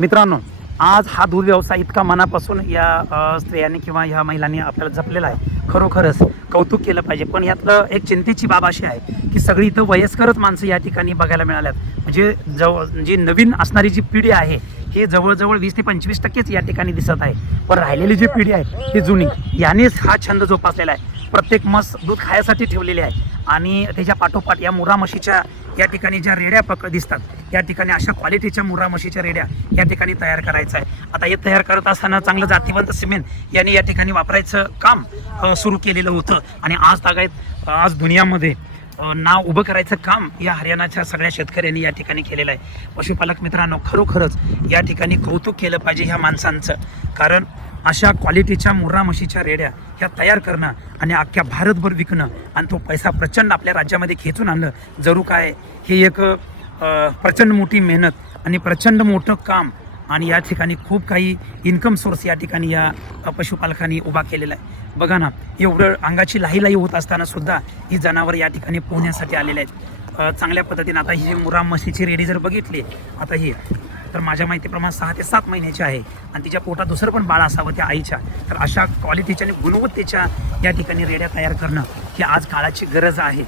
मित्रांनो, आज हा दूध व्यवसाय इतका मनापासून या स्त्रियांनी किंवा ह्या महिलांनी आपल्याला जपलेला आहे. खरोखरच कौतुक केलं पाहिजे. पण यातलं एक चिंतेची बाब अशी आहे की सगळी इथं वयस्करच माणसं या ठिकाणी बघायला मिळाल्यात. म्हणजे जी नवीन असणारी जी पिढी आहे ही जवळजवळ 20 ते 25% या ठिकाणी दिसत आहे. पण राहिलेली जी पिढी आहे ही जुनी, यानेच हा छंद जोपासलेला आहे. प्रत्येक म्हस दूध खायसाठी ठेवलेली आहे आणि त्याच्या पाठोपाठ या मुर्रा म्हशीच्या या ठिकाणी ज्या रेड्या दिसतात या ठिकाणी अशा क्वालिटीच्या मुर्रा म्हशीच्या रेड्या या ठिकाणी तयार करायचं आहे. आता हे तयार करत असताना चांगलं जातीवंत सिमेंट यांनी या ठिकाणी वापरायचं काम सुरू केलेलं होतं आणि आज दुनियामध्ये नाव उभं करायचं काम या हरियाणाच्या सगळ्या शेतकऱ्यांनी या ठिकाणी केलेलं आहे. पशुपालक मित्रांनो, खरोखरच या ठिकाणी कौतुक केलं पाहिजे ह्या माणसांचं. कारण अशा क्वालिटीच्या मुर्रा म्हशीच्या रेड्या ह्या तयार करणं आणि अख्ख्या भारतभर विकणं आणि तो पैसा प्रचंड आपल्या राज्यामध्ये खेचून आणणं जरूर काय हे एक प्रचंड मोठी मेहनत आणि प्रचंड मोठं काम आणि या ठिकाणी खूप काही इन्कम सोर्स या ठिकाणी या पशुपालकांनी उभा केलेला आहे. बघा ना, एवढं अंगाची लाही होत असताना सुद्धा ही जनावर या ठिकाणी पोहण्यासाठी आलेले आहेत. चांगल्या पद्धतीने आता ही मुर्रा म्हशीची रेडी जर बघितली आता ही तर माझ्या माहितीप्रमाणे 6 ते 7 महिन्याची आहे आणि तिच्या पोटात दुसरं पण बाळ असावं त्या आईच्या. तर अशा क्वालिटीच्या आणि गुणवत्तेच्या या ठिकाणी रेड्या तयार करणं ही आज काळाची गरज आहे.